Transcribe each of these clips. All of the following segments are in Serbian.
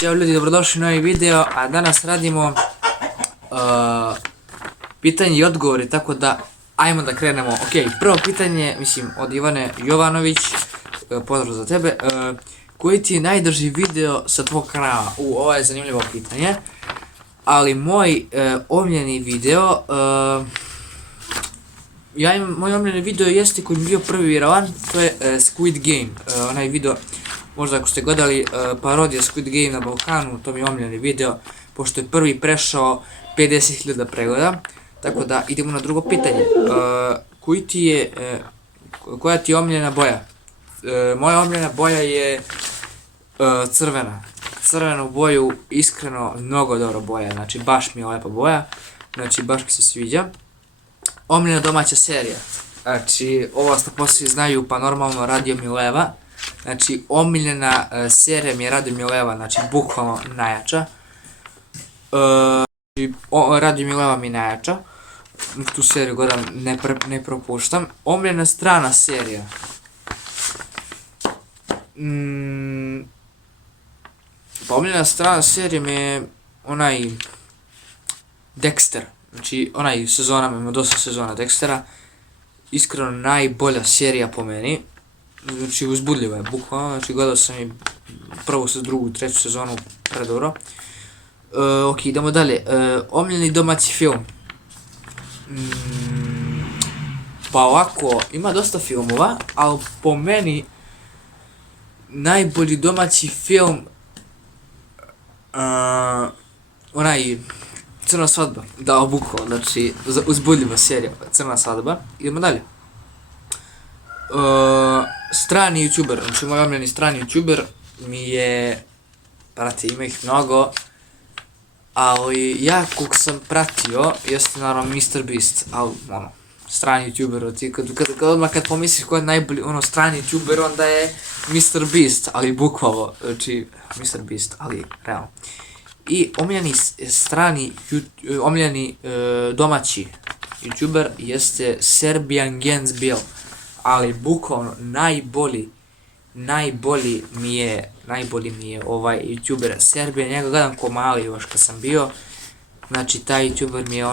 Ćao ljudi, dobrodošli u novi video, a danas radimo pitanje i odgovori, tako da ajmo da krenemo. Ok, prvo pitanje, mislim, od Ivane Jovanović, pozdrav za tebe. Koji ti je najdrži video sa tvog kanala? Ovo je zanimljivo pitanje, ali moj omiljeni video, moj omiljeni video jeste koji mi bio prvi vjerovan, to je Squid Game, onaj video. Možda ako ste gledali parodija Squid Game na Balkanu, to mi je omiljeni video, pošto je prvi prešao 50.000 pregleda. Tako da idemo na drugo pitanje. Koja ti je omiljena boja? Moja omiljena boja je crvena. Crvenu boju, iskreno, mnogo dobra boja, znači baš mi je lepa boja, znači baš mi se sviđa. Omiljena domaća serija, znači ovo što svi znaju, pa normalno Radio Mileva. Znači, omiljena serija mi je Radio Mileva, znači bukvalno najjača. Radio Mileva mi je najjača. Tu seriju gledam, ne propuštam. Omiljena strana serija. Pa omiljena strana serija mi je onaj Dexter. Znači, onaj sezona, ima dosta sezona Dextera. Iskreno najbolja serija po meni. Znači uzbudljiva je, bukvalno, znači gledao sam i prvu, drugu, treću sezonu predobro. Ok, idemo dalje. Omiljeni domaći film. Pa ovako, ima dosta filmova, ali po meni najbolji domaći film onaj Crna svadba, da, bukvalno, znači uzbudljiva serija, Crna svadba. Idemo dalje. Strani youtuber, znači moj omiljeni strani youtuber mi je, brate, ima ih mnogo, ali ja kog sam pratio jeste naravno MrBeast, ali ono, strani youtuber, kad pomisliš ko je najbolji strani youtuber, onda je MrBeast, ali bukvalo, znači MrBeast, ali realno. I omiljeni domaći youtuber jeste Serbian Gens Bill. Ali bukvalno najbolji mi je ovaj youtuber Serbija, njega gledam ko mali još kad sam bio. Znači taj youtuber mi je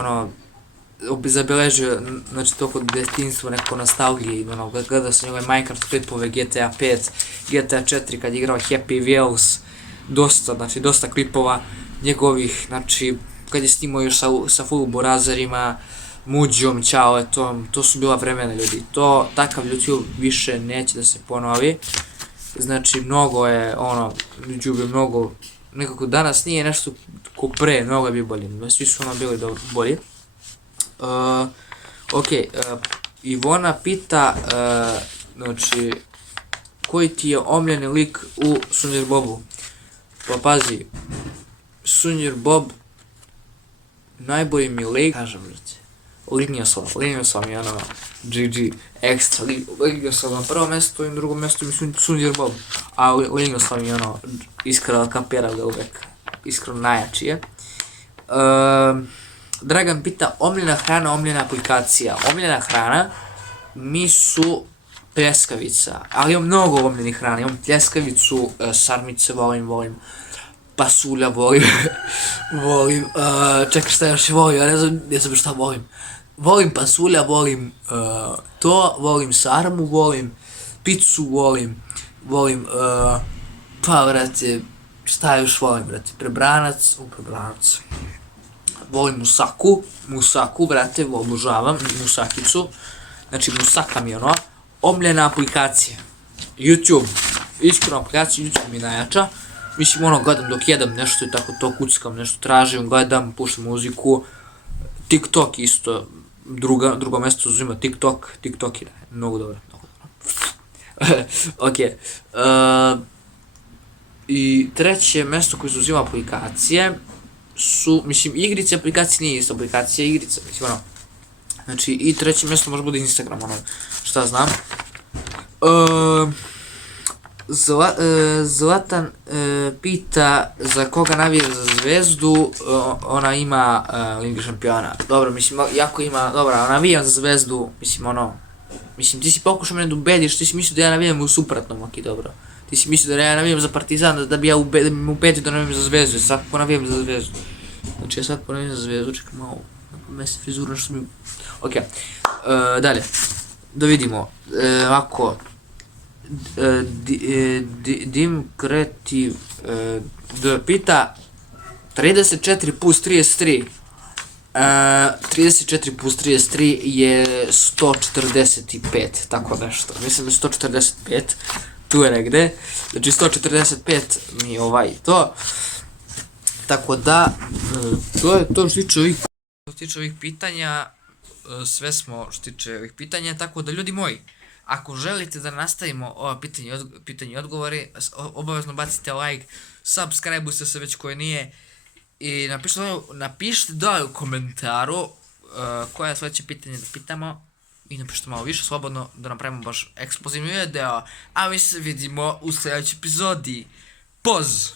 zabeležio, znači toliko detinjstvo, neko nostalgije, gledao sam njegove Minecraft klipove, GTA 5, GTA 4 kad je igrao Happy Wheels, dosta klipova njegovih, znači kad je snimao još sa full burazerima, Muđom, Ćaletom, to su bila vremena ljudi, takav YouTube više neće da se ponovi, znači mnogo je YouTube je mnogo, nekako danas nije nešto ko pre, mnogo je bio bolji, svi su bili bolji. Ok, Ivona pita, znači, koji ti je omiljeni lik u Sunir Bobu? Pa pazi, Sunir Bob, najbolji mi lik, kažem brate, Linioslav mi je GG, ekstra, Linioslav na prvo mjesto i na drugom mjestu mi Sunir Bob, a Linioslav mi je iskreno kapira ga uvek, iskreno najjači je. Dragan pita, omiljena hrana, omiljena aplikacija. Omiljena hrana mi su pljeskavica, ali imam mnogo omiljenih hrana, imam pljeskavicu, sarmice volim, pasulja volim, čekaj šta još volim, ja ne znam šta volim. Volim pasulja, volim volim sarmu, volim picu, volim, pa vrate, šta još volim vrate, prebranac. Volim musaku, brate, obožavam musakicu, znači musaka mi je omiljena aplikacija, YouTube, iskreno aplikacija YouTube mi je najjača, mislim gledam dok jedem nešto i tako to kuckam, nešto tražim, gledam, puštam muziku, TikTok isto, drugo mjesto uzima TikTok je mnogo dobro. Ok, i treće mjesto koje se uzima aplikacije su, mislim, igrice, aplikacije nije isto, aplikacije, igrice, mislim, znači, i treće mjesto može bude Instagram, šta znam. Zlatan pita za koga navija za Zvezdu, ona ima Ligu šampiona, dobro, mislim, jako ima, dobra, navijam za Zvezdu, mislim, ti si pokušao mene da ubediš, ti si mislio da ja navijam u suprotnom, ok, dobro, Ti si mislio da ja navijam za Partizan, da bi ja da me ubedio da navijam za Zvezdu, svakako navijam za Zvezdu. Znači ja svakako navijam za Zvezdu, čekaj malo, me se frizura što mi... Ok, dalje, da vidimo, ovako, Dim Kreativ pita 34 plus 33. 34 plus 33 je 145, tako nešto. Mislim da je 145, tu je negde. Znači 145 mi je to. Tako da, to je to što tiče ovih pitanja. Sve smo što tiče ovih pitanja, tako da ljudi moji, ako želite da nastavimo ova pitanja i odgovori, obavezno bacite like, subscribe-ujte se već koje nije i napišite dole u komentaru koja sledeće pitanje da pitamo i napišite malo više slobodno da napravimo baš eksplozivni video, a mi se vidimo u sledećoj epizodi. Poz!